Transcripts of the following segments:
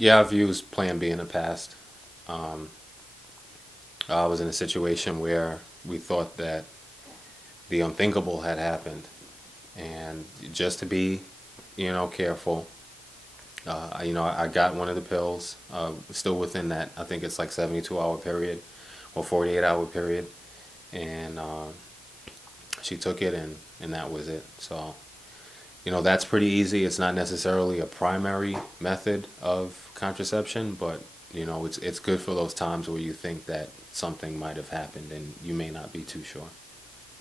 Yeah, I've used Plan B in the past. Um, I was in a situation where we thought that the unthinkable had happened, and just to be, careful, I got one of the pills, still within that. I think it's like 72-hour period or 48-hour period, and she took it, and that was it. So, that's pretty easy. It's not necessarily a primary method of contraception, but it's good for those times where you think that something might have happened and you may not be too sure.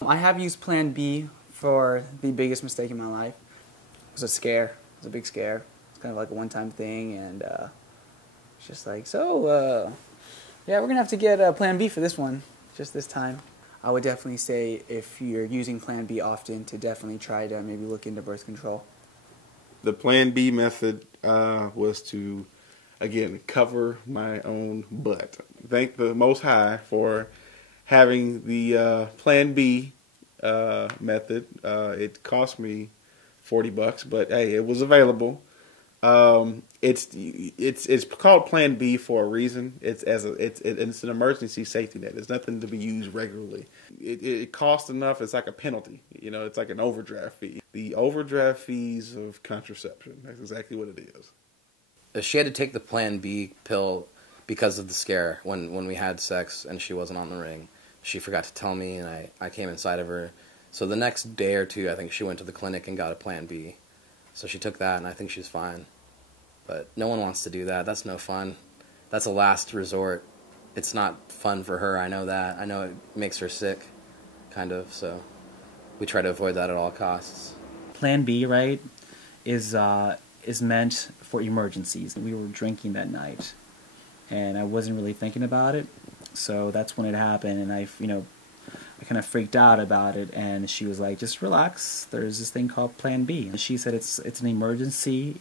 I have used Plan B for the biggest mistake in my life. It was a scare. It was a big scare. It's kind of like a one-time thing, and it's just like, yeah, we're going to have to get Plan B for this one, just this time. I would definitely say if you're using Plan B often to definitely try to maybe look into birth control. The Plan B method was to, again, cover my own butt. Thank the Most High for having the Plan B method. It cost me $40, but hey, it was available. It's called Plan B for a reason. It's an emergency safety net. It's nothing to be used regularly. It costs enough. It's like a penalty. It's like an overdraft fee. The overdraft fees of contraception. That's exactly what it is. She had to take the Plan B pill because of the scare when we had sex and she wasn't on the ring. She forgot to tell me, and I came inside of her. So the next day or two, I think she went to the clinic and got a Plan B. So she took that, and I think she's fine. But no one wants to do that. That's no fun. That's a last resort. It's not fun for her. I know that. I know it makes her sick, kind of. So we try to avoid that at all costs. Plan B, right, is meant for emergencies. We were drinking that night, and I wasn't really thinking about it. So that's when it happened, and I kind of freaked out about it, and she was like, just relax, there's this thing called Plan B. And she said it's an emergency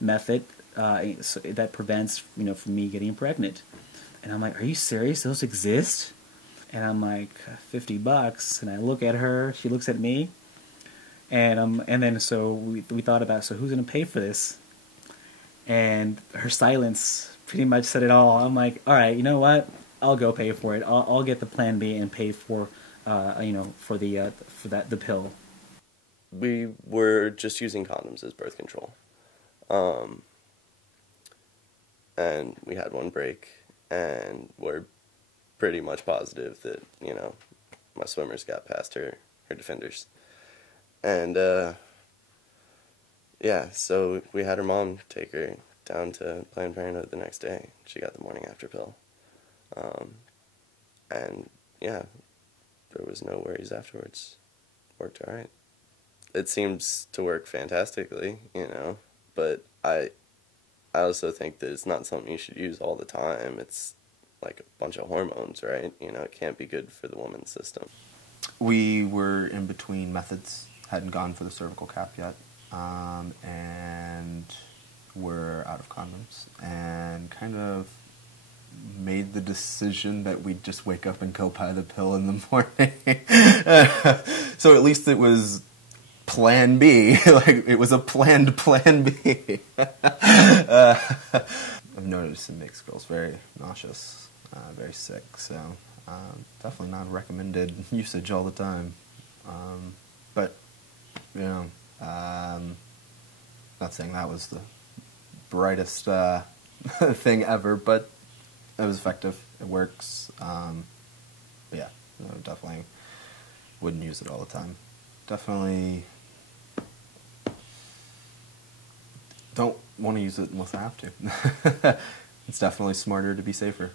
method that prevents, from me getting pregnant. And I'm like, are you serious? Those exist? And I'm like, $50. And I look at her, she looks at me, and then so we thought about, so who's going to pay for this? And her silence pretty much said it all. I'm like, all right, you know what? I'll go pay for it. I'll get the Plan B and pay for, for the pill. We were just using condoms as birth control, and we had one break, and we're pretty much positive that my swimmers got past her defenders, and yeah, so we had her mom take her down to Planned Parenthood the next day. She got the morning after pill. And yeah, there was no worries afterwards. Worked all right. It seems to work fantastically, but I also think that it's not something you should use all the time. It's like a bunch of hormones, right? It can't be good for the woman's system. We were in between methods, hadn't gone for the cervical cap yet, and we're out of condoms, and kind of made the decision that we'd just wake up and go buy the pill in the morning. So at least it was Plan B. Like, it was a planned Plan B. I've noticed it makes girls very nauseous, very sick, so definitely not recommended usage all the time. But, not saying that was the brightest thing ever, but it was effective. It works. Yeah, definitely wouldn't use it all the time. Definitely don't want to use it unless I have to. It's definitely smarter to be safer.